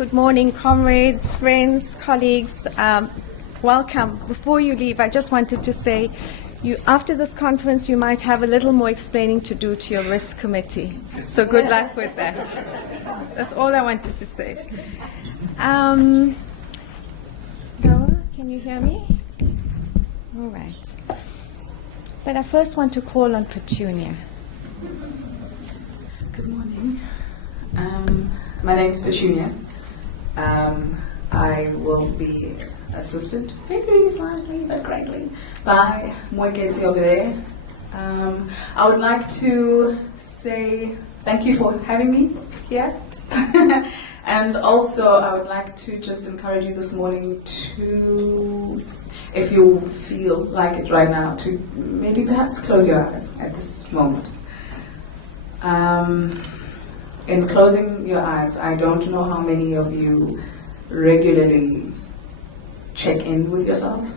Good morning, comrades, friends, colleagues. Welcome. Before you leave, I just wanted to say, after this conference, you might have a little more explaining to do to your risk committee. So good luck with that. That's all I wanted to say. Noah, can you hear me? All right. But I first want to call on Petunia. Good morning. My name is Petunia. I will be assisted, very slightly, but greatly, by Moikezi over there. I would like to say thank you for having me here. And also, I would like to just encourage you this morning to, if you feel like it right now, to maybe perhaps close your eyes at this moment. In closing your eyes, I don't know how many of you regularly check in with yourself,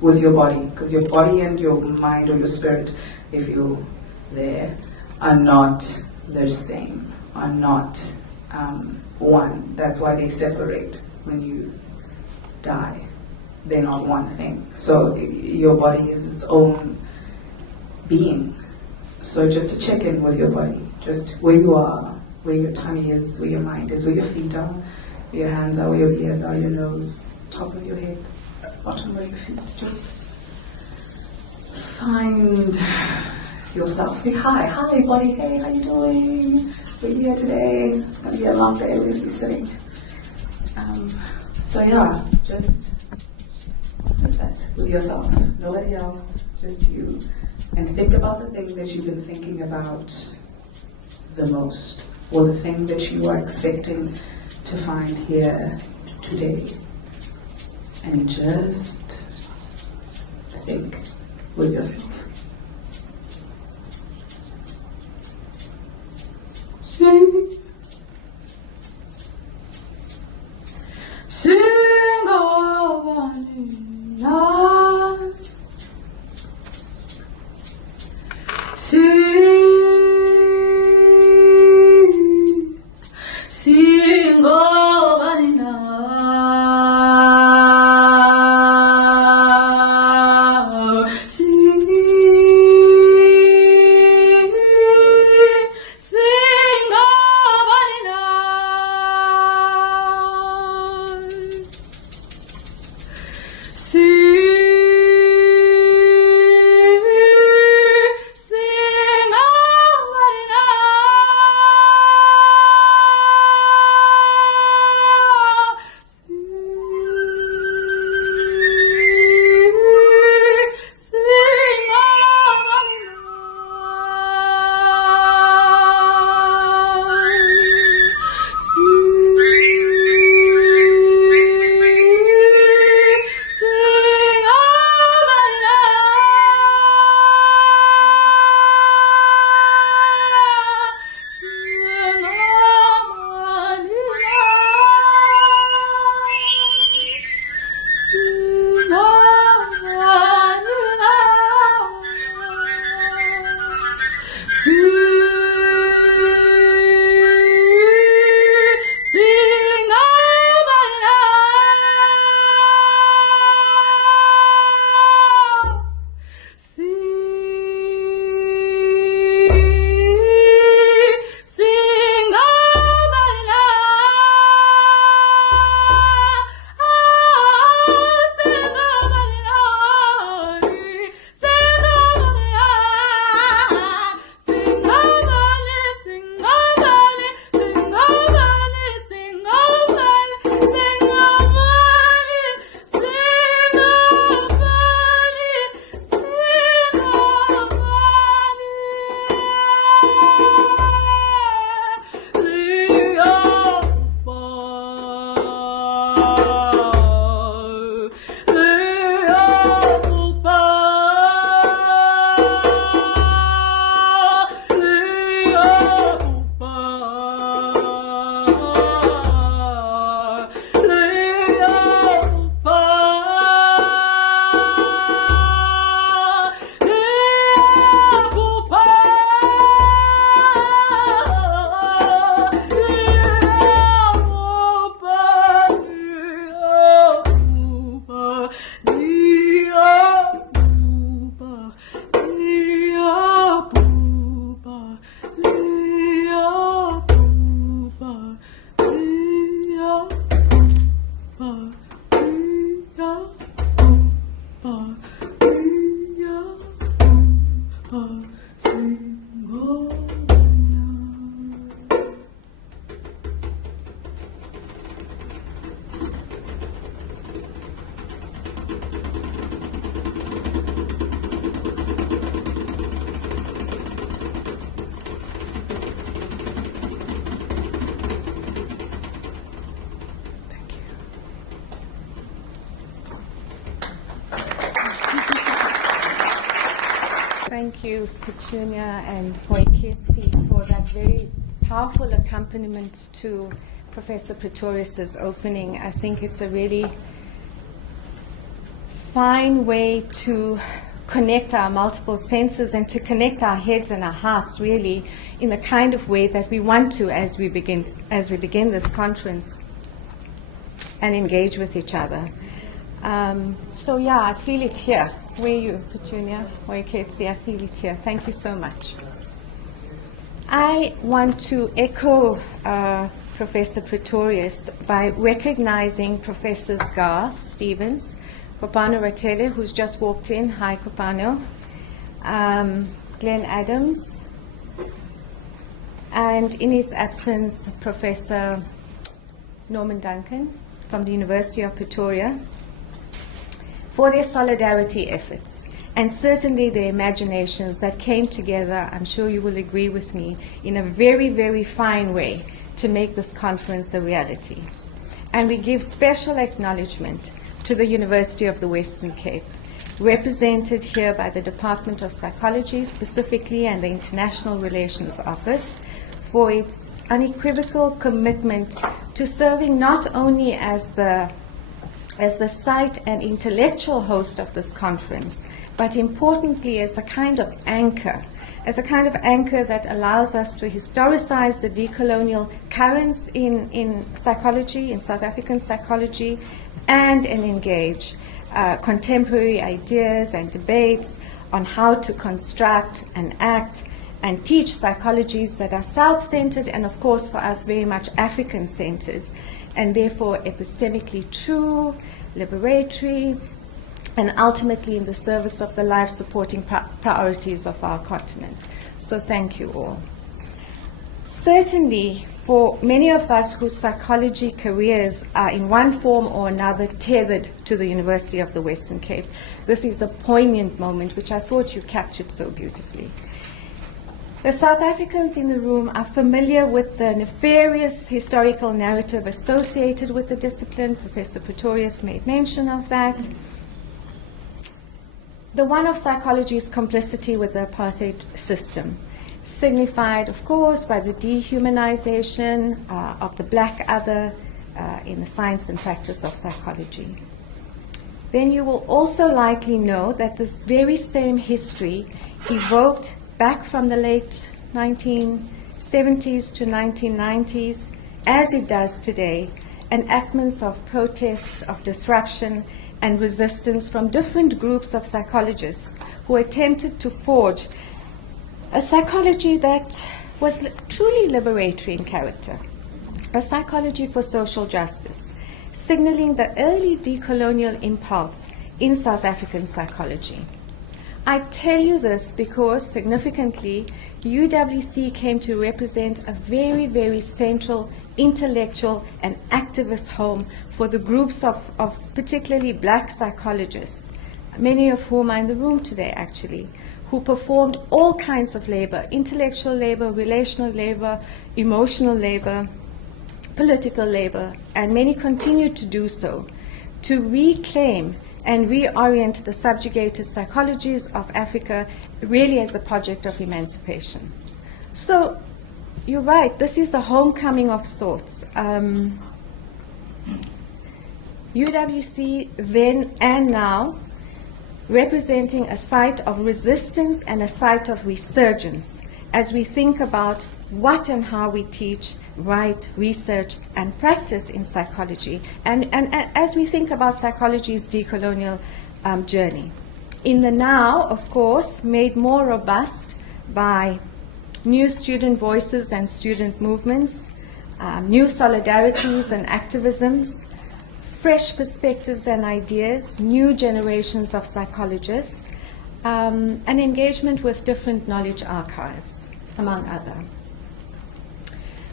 with your body, because your body and your mind or your spirit, if you're there, are not the same, are not one. That's why they separate when you die. They're not one thing. So your body is its own being. So just to check in with your body, just where you are, where your tummy is, where your mind is, where your feet are, where your hands are, where your ears are, your nose, top of your head, bottom of your feet. Just find yourself. Say hi body, hey, how you doing? We're here today. It's going to be a long day. We're going to be sitting. So yeah, just that with yourself. Nobody else, just you. And think about the thing that you've been thinking about the most, or the thing that you are expecting to find here today. And just think with yourself. Sing over night. Sing over the night. Sing over the night. Thank you, Petunia and Hoiketsi, for that very powerful accompaniment to Professor Pretorius's opening. I think it's a really fine way to connect our multiple senses and to connect our heads and our hearts really in the kind of way that we want to as we begin this conference and engage with each other. So yeah, I feel it here. Where are you, Petunia? Hoiketsi, I feel it here. Thank you so much. I want to echo Professor Pretorius by recognizing Professors Garth Stevens, Kopano Ratele, who's just walked in. Hi, Kopano. Glenn Adams. And in his absence, Professor Norman Duncan from the University of Pretoria, for their solidarity efforts and certainly their imaginations that came together, I'm sure you will agree with me, in a very, very fine way to make this conference a reality. And we give special acknowledgement to the University of the Western Cape, represented here by the Department of Psychology specifically and the International Relations Office, for its unequivocal commitment to serving not only as the site and intellectual host of this conference, but importantly as a kind of anchor that allows us to historicize the decolonial currents in psychology, in South African psychology, and engage contemporary ideas and debates on how to construct and act and teach psychologies that are South-centered and, of course, for us, very much African-centered, and therefore epistemically true, liberatory, and ultimately in the service of the life-supporting priorities of our continent. So thank you all. Certainly, for many of us whose psychology careers are in one form or another tethered to the University of the Western Cape, this is a poignant moment which I thought you captured so beautifully. The South Africans in the room are familiar with the nefarious historical narrative associated with the discipline. Professor Pretorius made mention of that. The one of psychology's complicity with the apartheid system, signified, of course, by the dehumanization of the black other in the science and practice of psychology. Then you will also likely know that this very same history evoked back from the late 1970s to 1990s, as it does today, enactments of protest, of disruption, and resistance from different groups of psychologists who attempted to forge a psychology that was truly liberatory in character, a psychology for social justice, signaling the early decolonial impulse in South African psychology. I tell you this because, significantly, UWC came to represent a very, very central intellectual and activist home for the groups of particularly black psychologists, many of whom are in the room today, actually, who performed all kinds of labor, intellectual labor, relational labor, emotional labor, political labor, and many continue to do so, to reclaim and reorient the subjugated psychologies of Africa really as a project of emancipation. So, you're right, this is a homecoming of sorts. UWC then and now representing a site of resistance and a site of resurgence as we think about what and how we teach, write, research, and practice in psychology, and as we think about psychology's decolonial journey. In the now, of course, made more robust by new student voices and student movements, new solidarities and activisms, fresh perspectives and ideas, new generations of psychologists, and engagement with different knowledge archives, among other.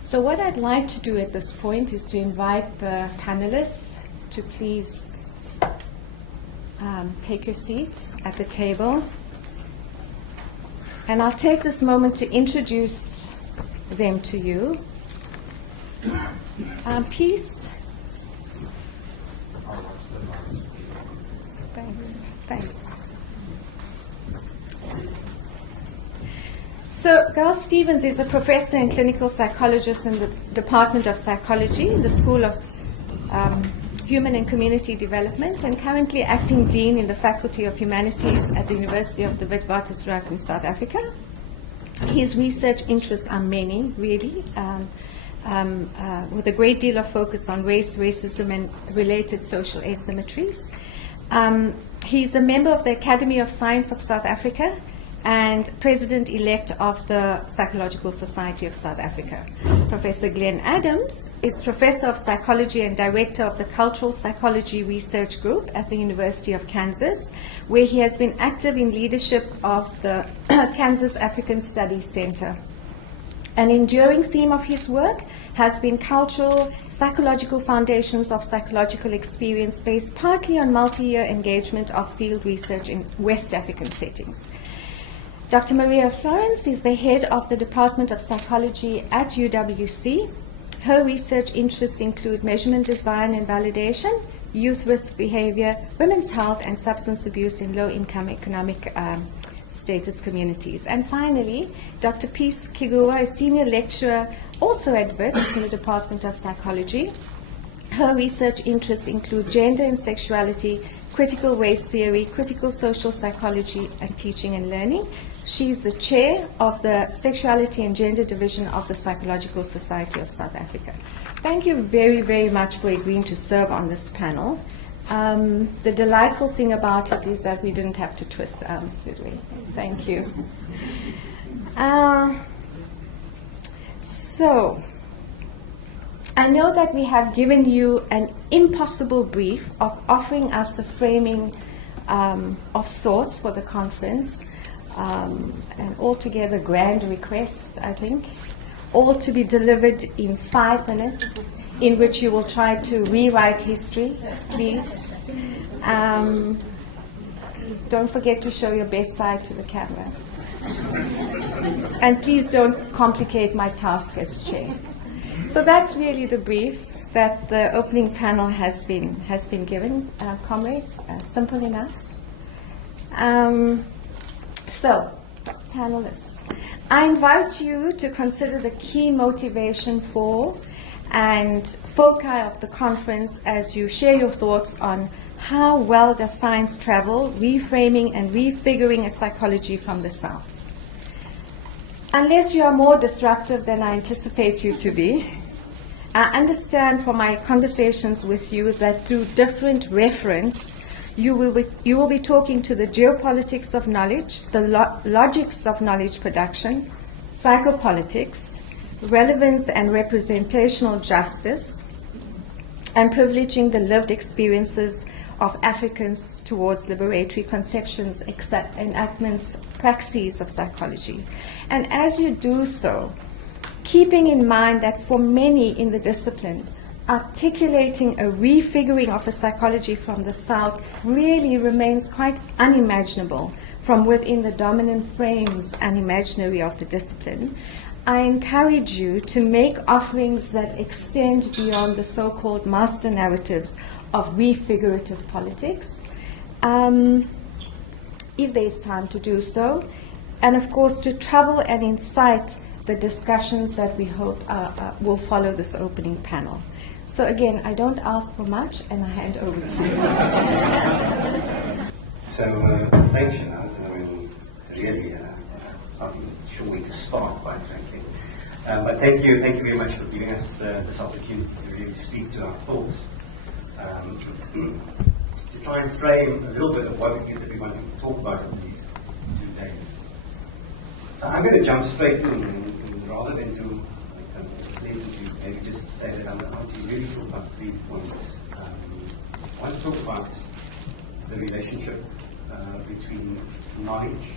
So what I'd like to do at this point is to invite the panelists to please take your seats at the table. And I'll take this moment to introduce them to you. Peace. Thanks. So Garth Stevens is a professor and clinical psychologist in the Department of Psychology, the School of Human and Community Development, and currently acting dean in the Faculty of Humanities at the University of the Witwatersrand in South Africa. His research interests are many, really, with a great deal of focus on race, racism, and related social asymmetries. He's a member of the Academy of Science of South Africa and president-elect of the Psychological Society of South Africa. Professor Glenn Adams is professor of psychology and director of the Cultural Psychology Research Group at the University of Kansas, where he has been active in leadership of the Kansas African Studies Center. An enduring theme of his work has been cultural, psychological foundations of psychological experience based partly on multi-year engagement of field research in West African settings. Dr. Maria Florence is the head of the Department of Psychology at UWC. Her research interests include measurement design and validation, youth risk behavior, women's health, and substance abuse in low-income economic status communities. And finally, Dr. Peace Kigua is senior lecturer also at WITS in the Department of Psychology. Her research interests include gender and sexuality, critical race theory, critical social psychology, and teaching and learning. She's the chair of the Sexuality and Gender Division of the Psychological Society of South Africa. Thank you very, very much for agreeing to serve on this panel. The delightful thing about it is that we didn't have to twist arms, did we? Thank you. So, I know that we have given you an impossible brief of offering us a framing of sorts for the conference, an altogether grand request, I think, all to be delivered in 5 minutes, in which you will try to rewrite history, please. Don't forget to show your best side to the camera. And please don't complicate my task as chair. So that's really the brief that the opening panel has been given, comrades. Simple enough. So, panelists, I invite you to consider the key motivation for and foci of the conference as you share your thoughts on how well does science travel, reframing and refiguring a psychology from the South. Unless you are more disruptive than I anticipate you to be, I understand from my conversations with you that through different reference, you will be talking to the geopolitics of knowledge, the logics of knowledge production, psychopolitics, relevance and representational justice, and privileging the lived experiences of Africans towards liberatory conceptions, enactments, praxis of psychology. And as you do so, keeping in mind that for many in the discipline, articulating a refiguring of a psychology from the South really remains quite unimaginable from within the dominant frames and imaginary of the discipline, I encourage you to make offerings that extend beyond the so-called master narratives of refigurative politics, if there's time to do so, and of course to trouble and incite the discussions that we hope will follow this opening panel. So again, I don't ask for much, and I hand over to you. So thanks, Shanaz. I mean, really, I'm not sure where to start, quite frankly. But thank you very much for giving us this opportunity to really speak to our thoughts, to try and frame a little bit of what it is that we want to talk about in these 2 days. So I'm going to jump straight in, and rather than do maybe just say that I want to really talk about 3 points. I want to talk about the relationship between knowledge,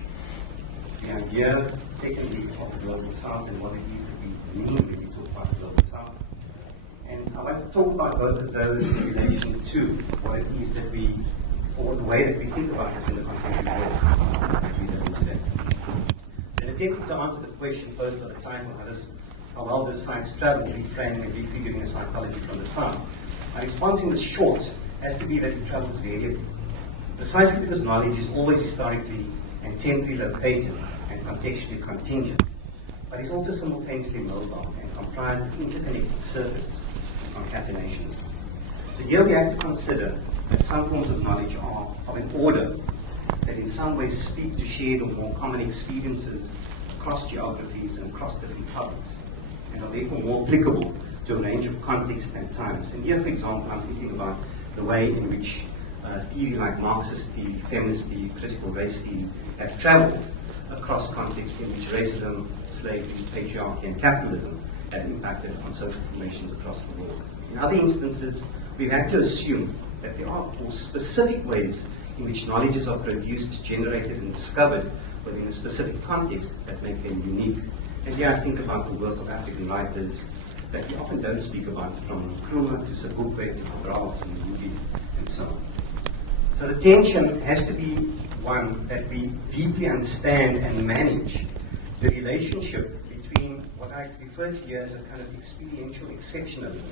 the idea, secondly, of the Global South and what it is that we mean when we talk about the Global South. And I want to talk about both of those in relation to what it is that we, or the way that we think about this in the contemporary world that we live in today. In attempting to answer the question posed by the title, how well does science travel, reframing and refiguring a psychology from the South? My response in the short has to be that it travels variably. Precisely because knowledge is always historically and temporally located and and contextually contingent, but is also simultaneously mobile and comprised of interconnected circuits and concatenations. So here we have to consider that some forms of knowledge are of an order that in some ways speak to shared or more common experiences across geographies and across different topics, and are therefore more applicable to a range of contexts and times. And here, for example, I'm thinking about the way in which theory like Marxist theory, feminist theory, critical race theory have traveled across contexts in which racism, slavery, patriarchy, and capitalism have impacted on social formations across the world. In other instances, we've had to assume that there are, of course, specific ways in which knowledges are produced, generated, and discovered within a specific context that make them unique. And here I think about the work of African writers that we often don't speak about, from Nkrumah to Sobukwe to Cabral to Ngugi, and so on. So the tension has to be one that we deeply understand and manage the relationship between what I refer to here as a kind of experiential exceptionalism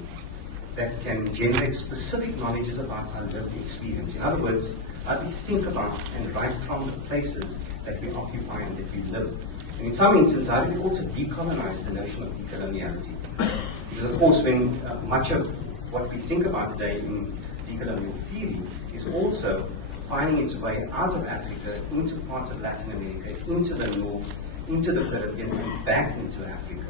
that can generate specific knowledges about our lived experience. In other words, how we think about and write from the places that we occupy and that we live. And in some instances, how do we also decolonize the notion of decoloniality? Because, of course, when much of what we think about today in decolonial theory is also finding its way out of Africa into parts of Latin America, into the North, into the Caribbean, and back into Africa.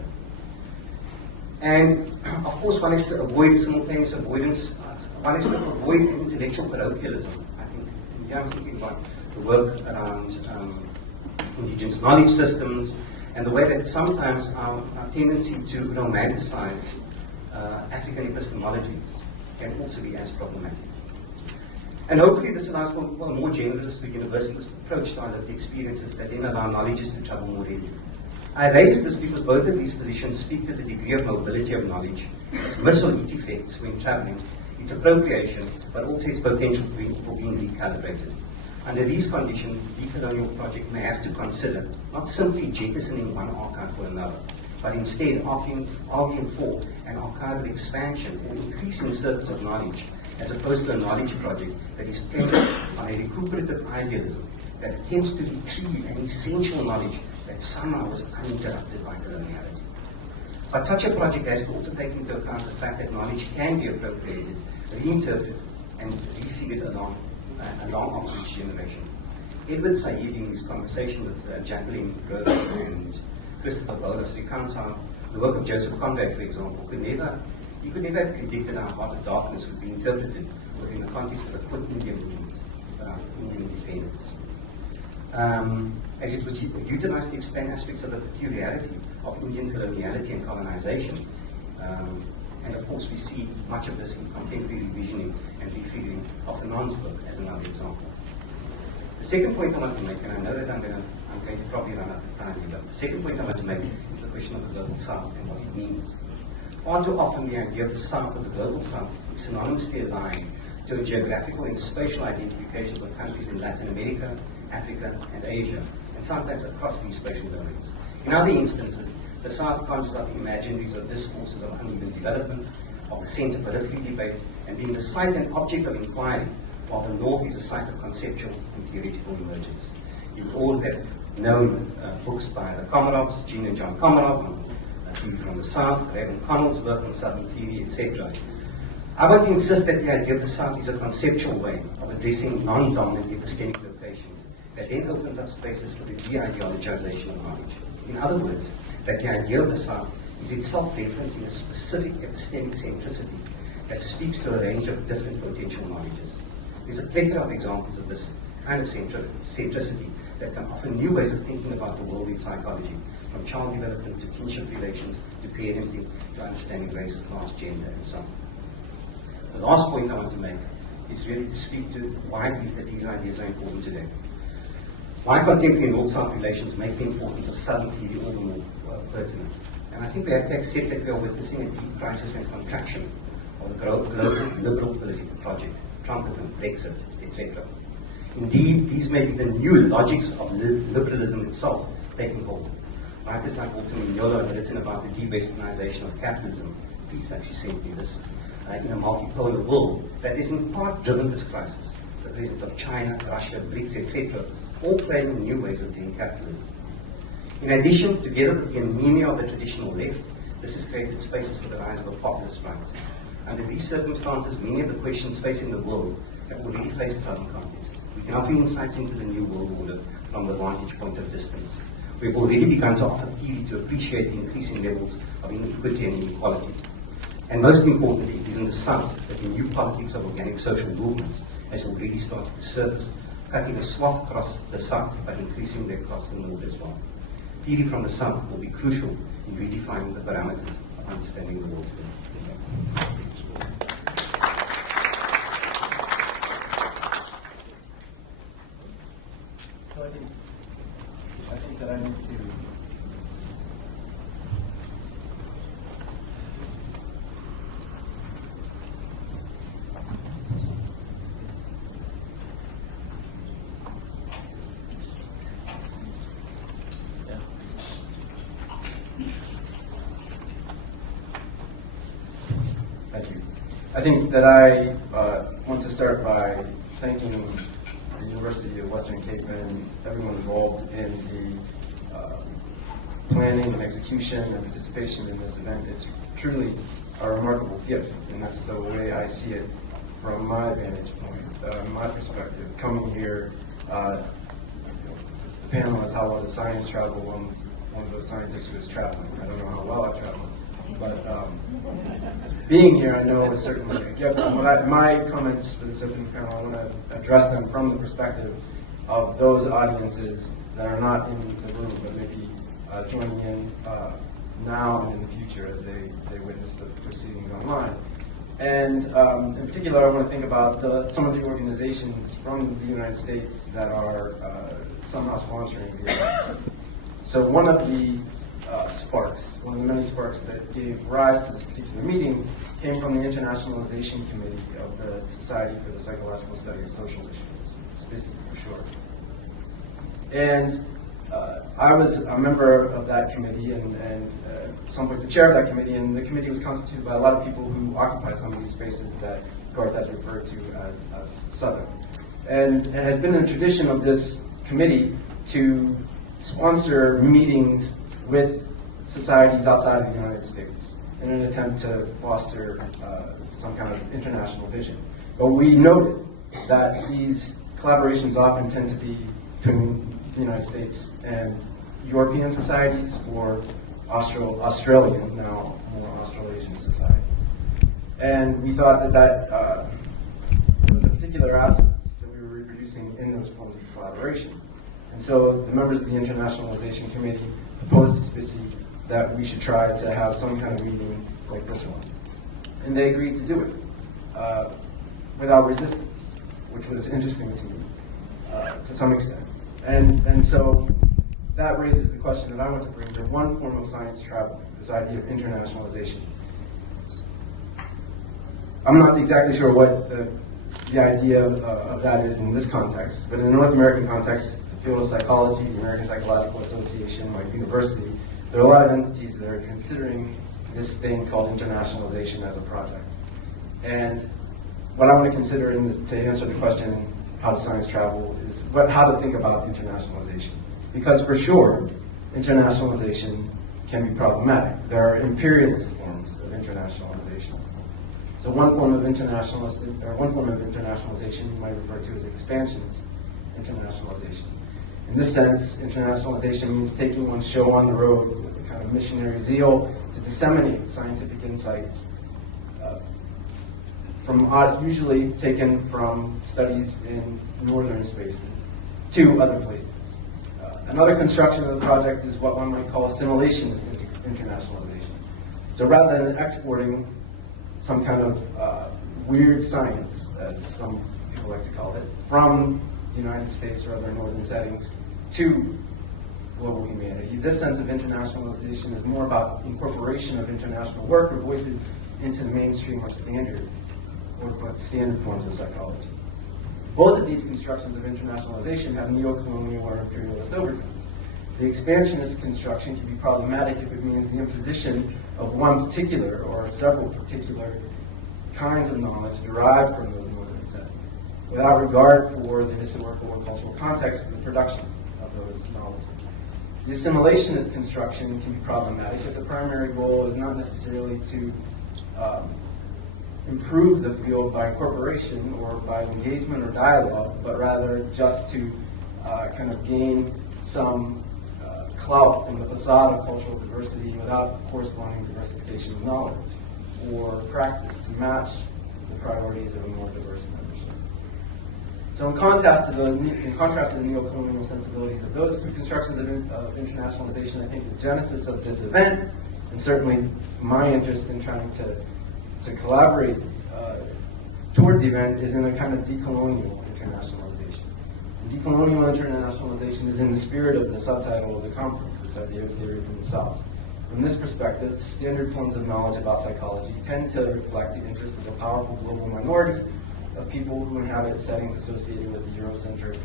And, of course, one has to avoid a simultaneous avoidance, one has to avoid intellectual parochialism. I think, here I'm thinking about the work around indigenous knowledge systems, and the way that sometimes our tendency to romanticize African epistemologies can also be as problematic. And hopefully this allows for a more generalist or universalist approach to our lived experiences that then allow knowledges to travel more readily. I raise this because both of these positions speak to the degree of mobility of knowledge, its miss or eat effects when traveling, its appropriation, but also its potential for being recalibrated. Under these conditions, the decolonial project may have to consider not simply jettisoning one archive for another, but instead arguing for an archival expansion or increasing surface of knowledge, as opposed to a knowledge project that is premised on a recuperative idealism that attempts to retrieve an essential knowledge that somehow was uninterrupted by coloniality. But such a project has to also take into account the fact that knowledge can be appropriated, reinterpreted, and refigured along after each generation. Edward Said, in his conversation with Jacqueline Rose and Christopher Bolas, recounts how the work of Joseph Conrad, for example, could never have predicted how Heart of Darkness would be interpreted within the context of the quick Indian movement, Indian independence. As it was utilized to explain aspects of the peculiarity of Indian coloniality and colonization. And of course, we see much of this in contemporary revisioning and refiguring of Fanon's work as another example. The second point I want to make, and I know that I'm going to probably run out of time here, but the second point I want to make is the question of the Global South and what it means. Far too often, the idea of the South, of the Global South, is synonymously aligned to a geographical and spatial identifications of countries in Latin America, Africa, and Asia, and sometimes across these spatial domains. In other instances, the South conjures up imaginaries of discourses of uneven development, of the center-periphery debate, and being the site and object of inquiry, while the North is a site of conceptual and theoretical emergence. You all have known books by the Komarovs, Jean and John Komarov, on theory from the South, Raymond Connell's work on Southern theory, etc. I want to insist that the idea of the South is a conceptual way of addressing non-dominant epistemic locations that then opens up spaces for the de-ideologization of knowledge. In other words, that the idea of the South is itself referencing a specific epistemic centricity that speaks to a range of different potential knowledges. There's a plethora of examples of this kind of centricity that can offer new ways of thinking about the world in psychology, from child development to kinship relations to parenting to understanding race, class, gender, and so on. The last point I want to make is really to speak to why these ideas are important today. Why contemporary North-South relations make the importance of Southern theory all the more pertinent. And I think we have to accept that we are witnessing a deep crisis and contraction of the global liberal political project, Trumpism, Brexit, etc. Indeed, these may be the new logics of liberalism itself taking hold. Writers like Walter Mignolo have written about the de-westernization of capitalism. Please actually sent me this. In a multipolar world that is in part driven this crisis. The presence of China, Russia, BRICS, etc., all claiming new ways of doing capitalism. In addition, together with the anemia of the traditional left, this has created spaces for the rise of a populist right. Under these circumstances, many of the questions facing the world have already faced southern context. We can offer insights into the new world order from the vantage point of distance. We have already begun to offer theory to appreciate the increasing levels of inequity and inequality. And most importantly, it is in the south that the new politics of organic social movements has already started to surface, cutting a swath across the south, but increasingly across the north as well. Theory from the south will be crucial in redefining the parameters of understanding the world today. So I think that I need to Thank you. I think that I want to start by thanking the University of Western Cape and everyone involved in the planning and execution and participation in this event. It's truly a remarkable gift, and that's the way I see it from my vantage point, my perspective. Coming here, the panel is how well does science travel. I'm one of those scientists who is traveling. I don't know how well I travel, but being here, I know, is certainly a gift. My comments for this open panel, I want to address them from the perspective of those audiences that are not in the room, but maybe joining in now and in the future as they witness the proceedings online. And in particular, I want to think about some of the organizations from the United States that are somehow sponsoring the event. So one of the sparks, one of the many sparks that gave rise to this particular meeting came from the Internationalization Committee of the Society for the Psychological Study of Social Issues, SPICI for short. And I was a member of that committee and at some point the chair of that committee, and the committee was constituted by a lot of people who occupy some of these spaces that Garth has referred to as Southern. And it has been a tradition of this committee to sponsor meetings with societies outside of the United States in an attempt to foster some kind of international vision. But we noted that these collaborations often tend to be between the United States and European societies or Australian, now more Australasian societies. And we thought that there was a particular absence that we were reproducing in those forms of collaboration. And so the members of the Internationalization Committee proposed to SPICI that we should try to have some kind of meeting like this one. And they agreed to do it without resistance, which was interesting to me to some extent. And so that raises the question that I want to bring to one form of science travel, this idea of internationalization. I'm not exactly sure what the idea of that is in this context, but in the North American context, the field of psychology, the American Psychological Association, my university, there are a lot of entities that are considering this thing called internationalization as a project. And what I want to consider in this, to answer the question, how does science travel, is how to think about internationalization. Because for sure, internationalization can be problematic. There are imperialist forms of internationalization. So one form of internationalization you might refer to as expansionist internationalization. In this sense, internationalization means taking one's show on the road with a kind of missionary zeal to disseminate scientific insights usually taken from studies in northern spaces to other places. Another construction of the project is what one might call assimilationist internationalization. So rather than exporting some kind of weird science, as some people like to call it, from the United States or other northern settings to global humanity, this sense of internationalization is more about incorporation of international work or voices into the mainstream or standard forms of psychology. Both of these constructions of internationalization have neo-colonial or imperialist overtones. The expansionist construction can be problematic if it means the imposition of one particular or several particular kinds of knowledge derived from those northern settings, without regard for the historical or cultural context of the production of those knowledges. The assimilationist construction can be problematic, but the primary goal is not necessarily to improve the field by incorporation or by engagement or dialogue, but rather just to kind of gain some clout in the facade of cultural diversity without corresponding diversification of knowledge or practice to match the priorities of a more diverse membership. So in contrast to the neocolonial sensibilities of those two constructions of internationalization, I think the genesis of this event, and certainly my interest in trying to collaborate toward the event, is in a kind of decolonial internationalization. And decolonial internationalization is in the spirit of the subtitle of the conference, this idea of theory from the South. From this perspective, standard forms of knowledge about psychology tend to reflect the interests of a powerful global minority of people who inhabit settings associated with the Eurocentric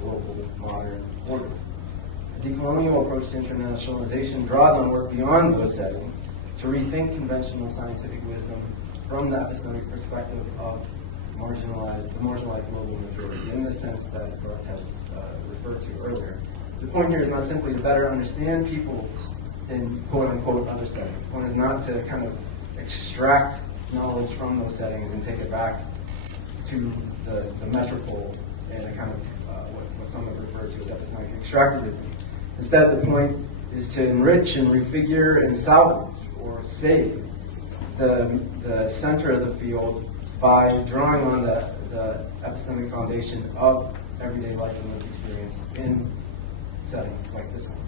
global modern order. The decolonial approach to internationalization draws on work beyond those settings to rethink conventional scientific wisdom from the epistemic perspective of the marginalized global majority, in the sense that Garth has referred to earlier. The point here is not simply to better understand people in quote-unquote other settings. The point is not to kind of extract knowledge from those settings and take it back to the metropole in a kind of what some have referred to as epistemic extractivism. Instead, the point is to enrich and refigure and salvage or save the center of the field by drawing on the epistemic foundation of everyday life and lived experience in settings like this one.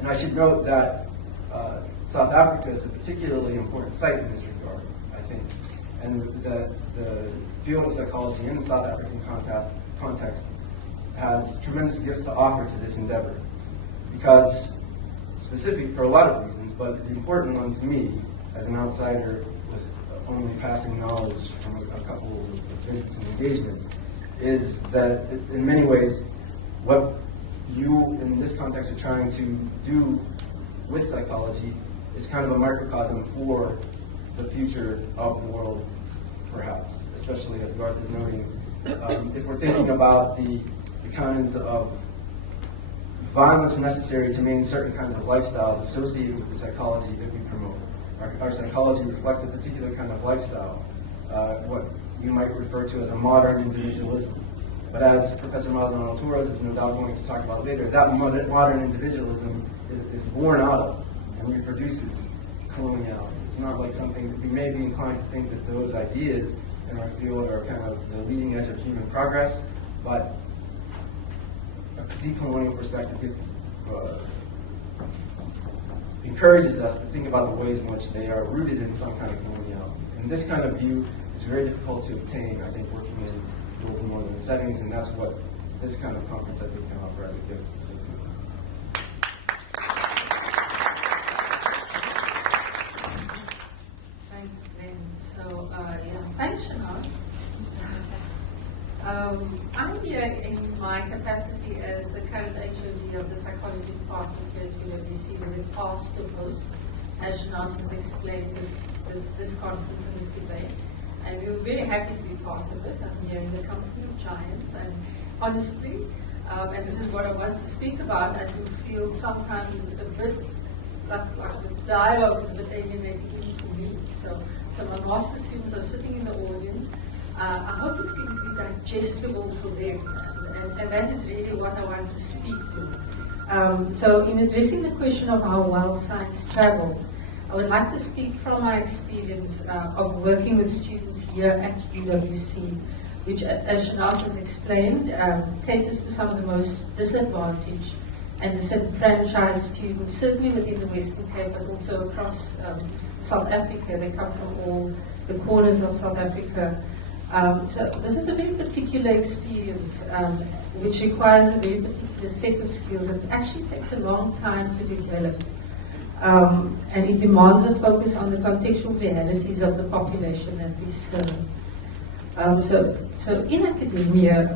And I should note that South Africa is a particularly important site in this regard, I think. And the field of psychology in the South African context has tremendous gifts to offer to this endeavor. Because, specific for a lot of reasons, but the important one to me, as an outsider with only passing knowledge from a couple of visits and engagements, is that in many ways, what you in this context are trying to do with psychology is kind of a microcosm for the future of the world, perhaps, especially as Garth is noting. If we're thinking about the kinds of violence necessary to maintain certain kinds of lifestyles associated with the psychology that we promote. Our psychology reflects a particular kind of lifestyle, what you might refer to as a modern individualism. But as Professor Maldonado Torres is no doubt going to talk about later, that modern individualism is born out of and reproduces coloniality. It's not like something that we may be inclined to think that those ideas in our field are kind of the leading edge of human progress, but a decolonial perspective encourages us to think about the ways in which they are rooted in some kind of coloniality. And this kind of view is very difficult to obtain, I think, working in global northern settings, and that's what this kind of conference, I think, can offer as a gift. Thanks, Glenn. So, thanks, Shanaz. I'm here in my capacity as the current HOD of the Psychology Department here at UWC, with it past or post, as Shanaz has explained this conference and this debate. And we were very happy to be part of it. I'm here in the company of giants, and honestly, and this is what I want to speak about, I do feel sometimes a bit like the dialogue is a bit alienating even for me. So my master students are sitting in the audience. I hope it's going to be digestible for them, and that is really what I want to speak to. So in addressing the question of how well science travels, I would like to speak from my experience of working with students here at UWC, which, as Shanaz has explained, caters to some of the most disadvantaged and disenfranchised students, certainly within the Western Cape, but also across South Africa. They come from all the corners of South Africa. So this is a very particular experience, which requires a very particular set of skills that actually takes a long time to develop. And it demands a focus on the contextual realities of the population that we serve. So in academia,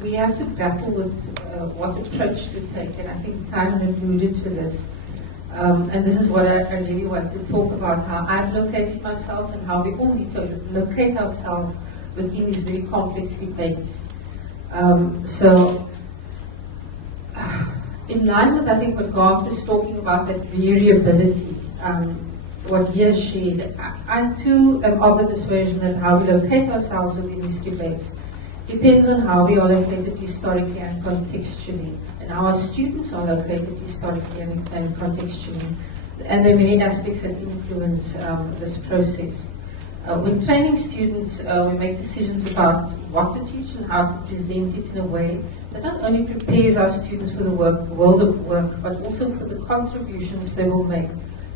we have to grapple with what approach to take, and I think Time alluded to this. And this is what I really want to talk about, how I've located myself and how we all need to locate ourselves within these very in line with, I think, what Garth is talking about, that variability, what he has shared, I too am of the persuasion that how we locate ourselves within these debates depends on how we are located historically and contextually, and how our students are located historically and contextually. And there are many aspects that influence this process. When training students, we make decisions about what to teach and how to present it in a way that not only prepares our students for the world of work, but also for the contributions they will make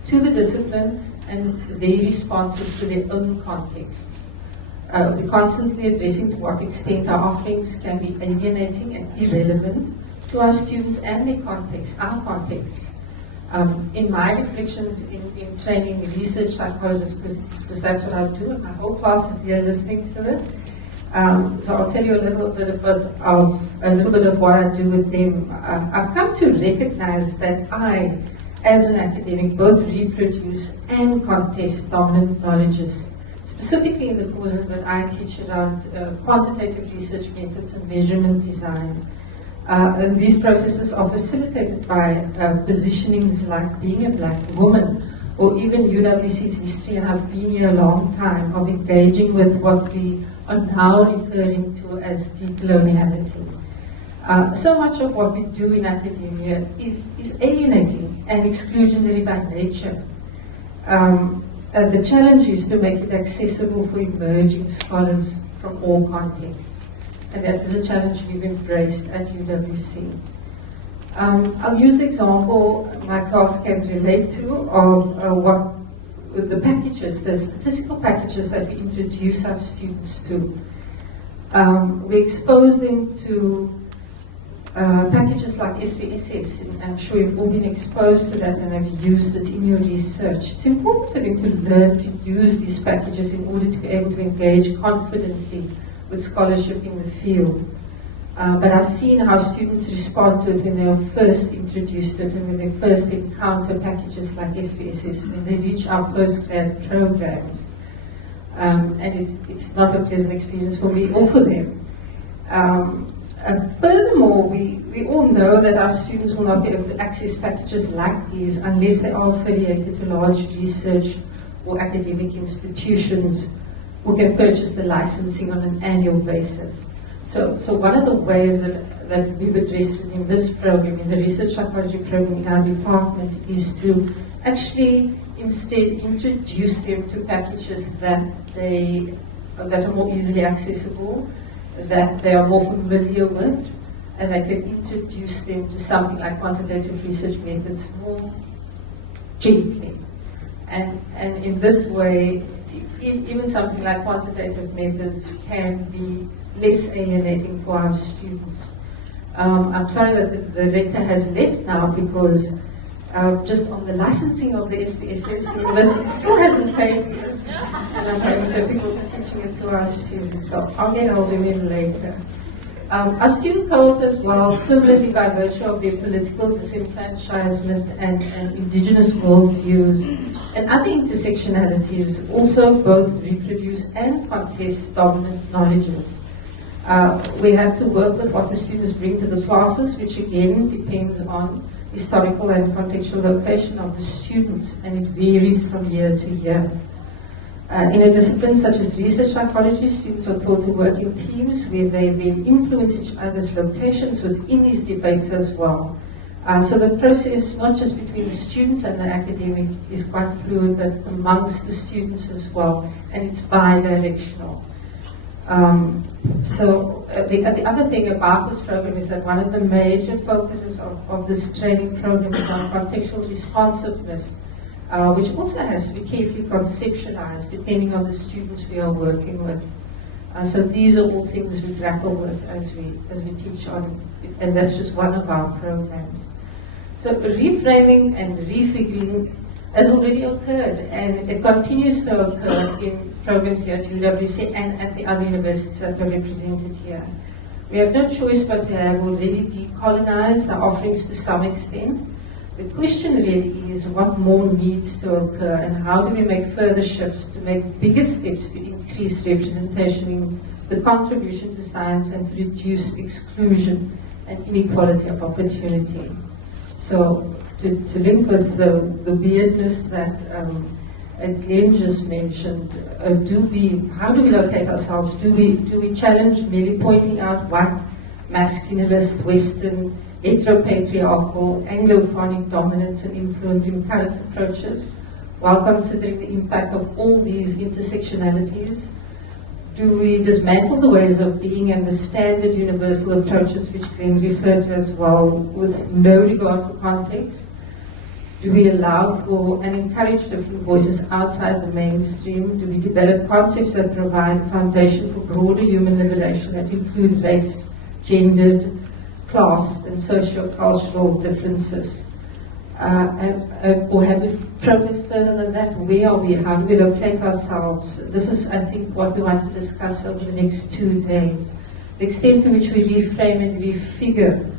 to the discipline and their responses to their own contexts. We're constantly addressing to what extent our offerings can be alienating and irrelevant to our students and their context, our contexts. In my reflections in training research psychologists, because that's what I do, and my whole class is here listening to it. So I'll tell you a little bit of what I do with them. I've come to recognize that I, as an academic, both reproduce and contest dominant knowledges, specifically in the courses that I teach around quantitative research methods and measurement design. And these processes are facilitated by positionings like being a black woman, or even UWC's history, and I've been here a long time, of engaging with what we are now referring to as decoloniality. So much of what we do in academia is alienating and exclusionary by nature. The challenge is to make it accessible for emerging scholars from all contexts. And that is a challenge we've embraced at UWC. I'll use the example my class can relate to of what the packages, the statistical packages that we introduce our students to. We expose them to packages like SPSS, and I'm sure you've all been exposed to that and have used it in your research. It's important for them to learn to use these packages in order to be able to engage confidently with scholarship in the field. But I've seen how students respond to it when they are first introduced to it and when they first encounter packages like SPSS, when they reach our postgrad programs. And it's not a pleasant experience for me or for them. Furthermore, we all know that our students will not be able to access packages like these unless they are affiliated to large research or academic institutions who can purchase the licensing on an annual basis. So one of the ways that we've addressed it in this program, in the research psychology program in our department, is to actually instead introduce them to packages that are more easily accessible, that they are more familiar with, and they can introduce them to something like quantitative research methods more gently. And in this way, even something like quantitative methods can be less alienating for our students. I'm sorry that the rector has left now, because just on the licensing of the SPSS, the university still hasn't paid me, and I'm having difficulty teaching it to our students, so I'll get hold of him later. Our student cohort as well, similarly by virtue of their political disenfranchisement and indigenous worldviews and other intersectionalities, also both reproduce and contest dominant knowledges. We have to work with what the students bring to the classes, which again depends on historical and contextual location of the students, and it varies from year to year. In a discipline such as research psychology, students are taught to work in teams where they then influence each other's locations within these debates as well. So the process, not just between the students and the academic, is quite fluid, but amongst the students as well, and it's bi-directional. The other thing about this program is that one of the major focuses of this training program is on contextual responsiveness, which also has to be carefully conceptualized depending on the students we are working with. So these are all things we grapple with as we teach on, and that's just one of our programs. So reframing and refiguring has already occurred, and it continues to occur in programs here at UWC and at the other universities that are represented here. We have no choice but to have already decolonized our offerings to some extent. The question really is what more needs to occur, and how do we make further shifts to make bigger steps to increase representation in the contribution to science and to reduce exclusion and inequality of opportunity. So to link with the weirdness that Glenn just mentioned, how do we locate ourselves? Do we challenge merely pointing out white, masculinist, Western, heteropatriarchal, Anglophonic dominance and influence in current approaches, while considering the impact of all these intersectionalities? Do we dismantle the ways of being and the standard universal approaches which Glenn referred to as well, with no regard for context? Do we allow for and encourage different voices outside the mainstream? Do we develop concepts that provide a foundation for broader human liberation that include race, gendered, class, and socio-cultural differences? Or have we progressed further than that? Where are we? How do we locate ourselves? This is, I think, what we want to discuss over the next 2 days. The extent to which we reframe and refigure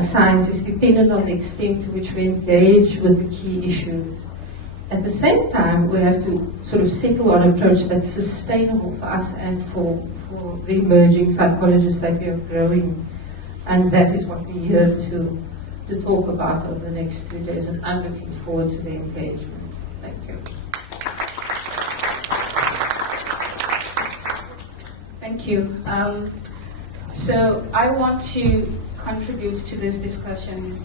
science is dependent on the extent to which we engage with the key issues. At the same time, we have to sort of settle on an approach that's sustainable for us and for the emerging psychologists that we are growing. And that is what we're here to talk about over the next 2 days, and I'm looking forward to the engagement. Thank you. Thank you. So I want to contribute to this discussion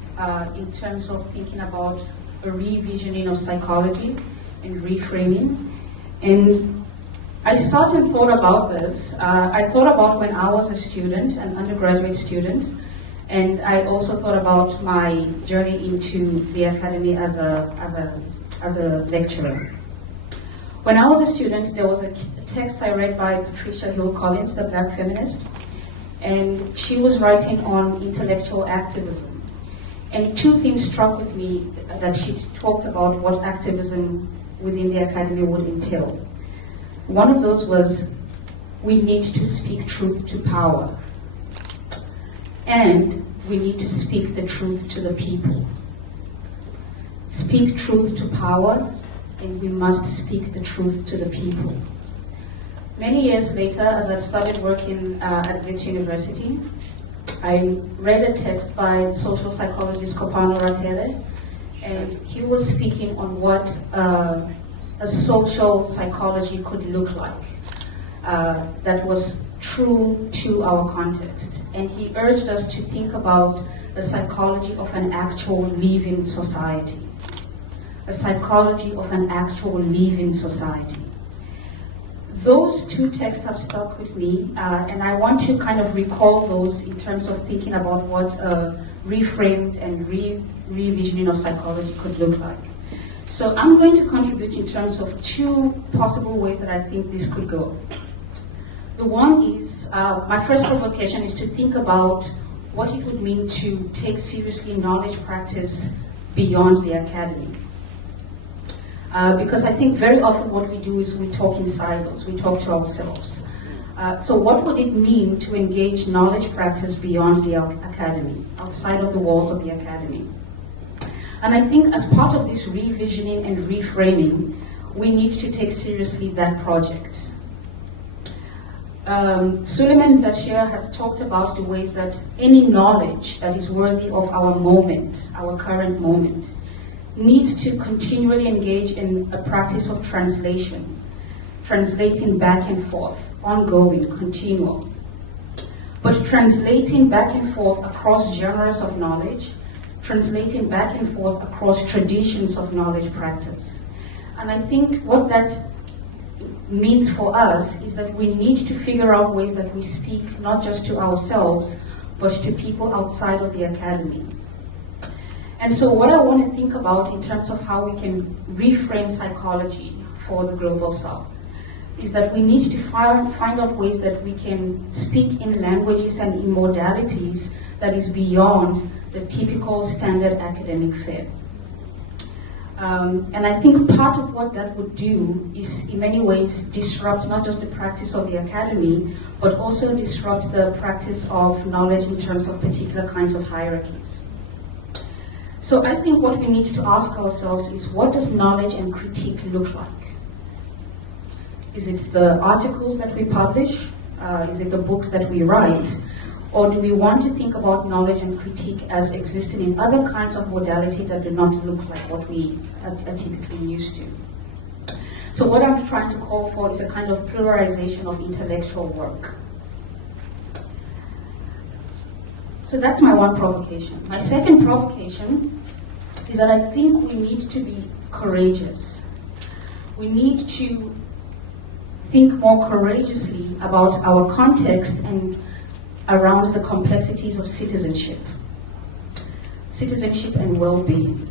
in terms of thinking about a revisioning of psychology and reframing. And I sat and thought about this. I thought about when I was a student, an undergraduate student, and I also thought about my journey into the academy as a lecturer. When I was a student, there was a text I read by Patricia Hill Collins, the black feminist, and she was writing on intellectual activism. And 2 things struck with me that she talked about what activism within the academy would entail. One of those was, we need to speak truth to power. And we need to speak the truth to the people. Speak truth to power, and we must speak the truth to the people. Many years later, as I started working at Wits University, I read a text by social psychologist Kopano Ratele, and he was speaking on what a social psychology could look like that was true to our context. And he urged us to think about the psychology of an actual living society. A psychology of an actual living society. Those 2 texts have stuck with me, and I want to kind of recall those in terms of thinking about what a reframed and revisioning of psychology could look like. So I'm going to contribute in terms of 2 possible ways that I think this could go. The one is, my first provocation is to think about what it would mean to take seriously knowledge practice beyond the academy. Because I think very often what we do is we talk in silos, we talk to ourselves. So what would it mean to engage knowledge practice beyond the academy, outside of the walls of the academy? And I think as part of this revisioning and reframing, we need to take seriously that project. Suleiman Bashir has talked about the ways that any knowledge that is worthy of our moment, our current moment, needs to continually engage in a practice of translation, translating back and forth, ongoing, continual. But translating back and forth across genres of knowledge, translating back and forth across traditions of knowledge practice. And I think what that means for us is that we need to figure out ways that we speak not just to ourselves, but to people outside of the academy. And so what I want to think about in terms of how we can reframe psychology for the Global South is that we need to find out ways that we can speak in languages and in modalities that is beyond the typical standard academic fare. And I think part of what that would do is in many ways disrupt not just the practice of the academy, but also disrupt the practice of knowledge in terms of particular kinds of hierarchies. So I think what we need to ask ourselves is, what does knowledge and critique look like? Is it the articles that we publish? Is it the books that we write? Or do we want to think about knowledge and critique as existing in other kinds of modality that do not look like what we are typically used to? So what I'm trying to call for is a kind of pluralization of intellectual work. So that's my one provocation. My second provocation is that I think we need to be courageous. We need to think more courageously about our context and around the complexities of citizenship and well-being.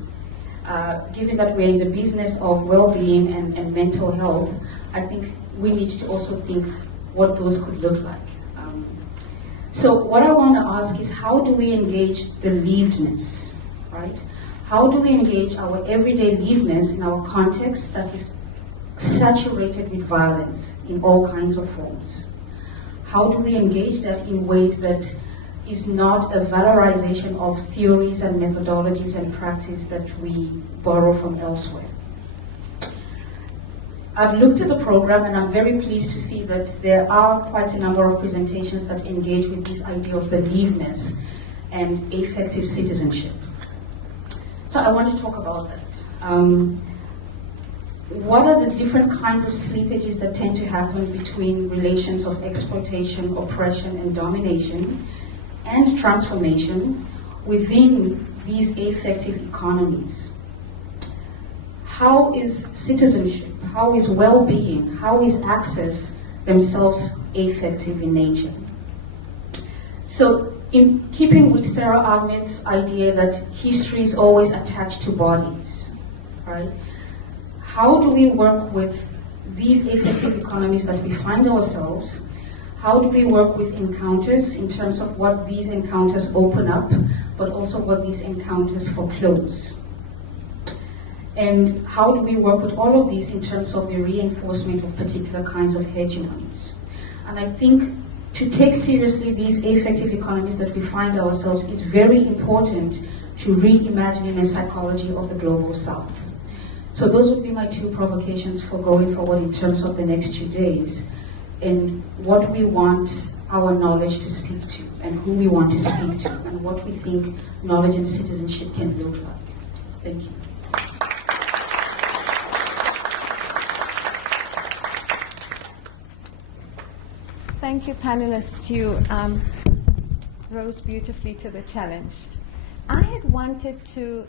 Given that we're in the business of well-being and mental health, I think we need to also think what those could look like. So what I want to ask is, how do we engage the livedness, right? How do we engage our everyday liveness in our context that is saturated with violence in all kinds of forms? How do we engage that in ways that is not a valorization of theories and methodologies and practice that we borrow from elsewhere? I've looked at the program and I'm very pleased to see that there are quite a number of presentations that engage with this idea of believeness and effective citizenship. So I want to talk about that. What are the different kinds of slippages that tend to happen between relations of exploitation, oppression, and domination, and transformation within these effective economies? How is citizenship, how is well-being, how is access themselves effective in nature? So in keeping with Sarah Ahmed's idea that history is always attached to bodies, right? How do we work with these effective economies that we find ourselves? How do we work with encounters in terms of what these encounters open up, but also what these encounters foreclose? And how do we work with all of these in terms of the reinforcement of particular kinds of hegemonies? And I think to take seriously these effective economies that we find ourselves is very important to reimagining a psychology of the global South. So those would be my two provocations for going forward in terms of the next 2 days, and what we want our knowledge to speak to, and who we want to speak to, and what we think knowledge and citizenship can look like. Thank you. Thank you, panelists. You rose beautifully to the challenge. I had wanted to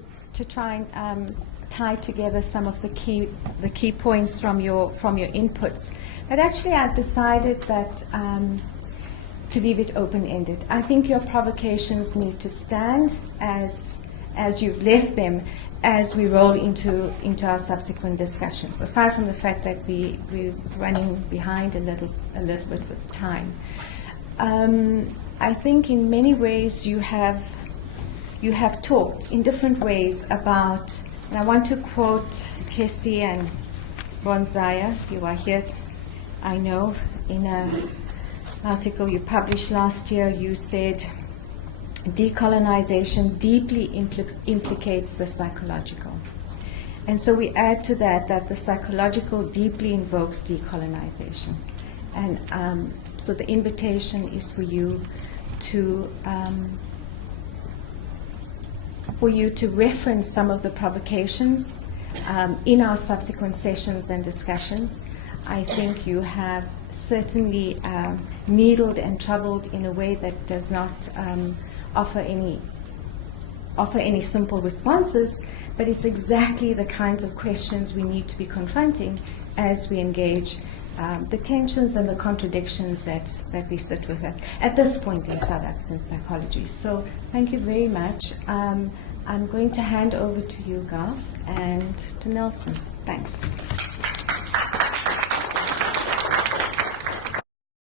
try and tie together some of the key points from your inputs, but actually I've decided that to leave it open-ended. I think your provocations need to stand as you've left them as we roll into our subsequent discussions, aside from the fact that we're running behind a little bit with time. I think in many ways you have talked in different ways about, and I want to quote Kessie and Bonzaya. You are here, I know, in an article you published last year. You said, decolonization deeply implicates the psychological. And so we add to that the psychological deeply invokes decolonization. And so the invitation is for you to reference some of the provocations in our subsequent sessions and discussions. I think you have certainly needled and troubled in a way that does not offer any simple responses, but it's exactly the kinds of questions we need to be confronting as we engage the tensions and the contradictions that we sit with at this point in South African psychology. So thank you very much. I'm going to hand over to you, Garth, and to Nelson. Thanks.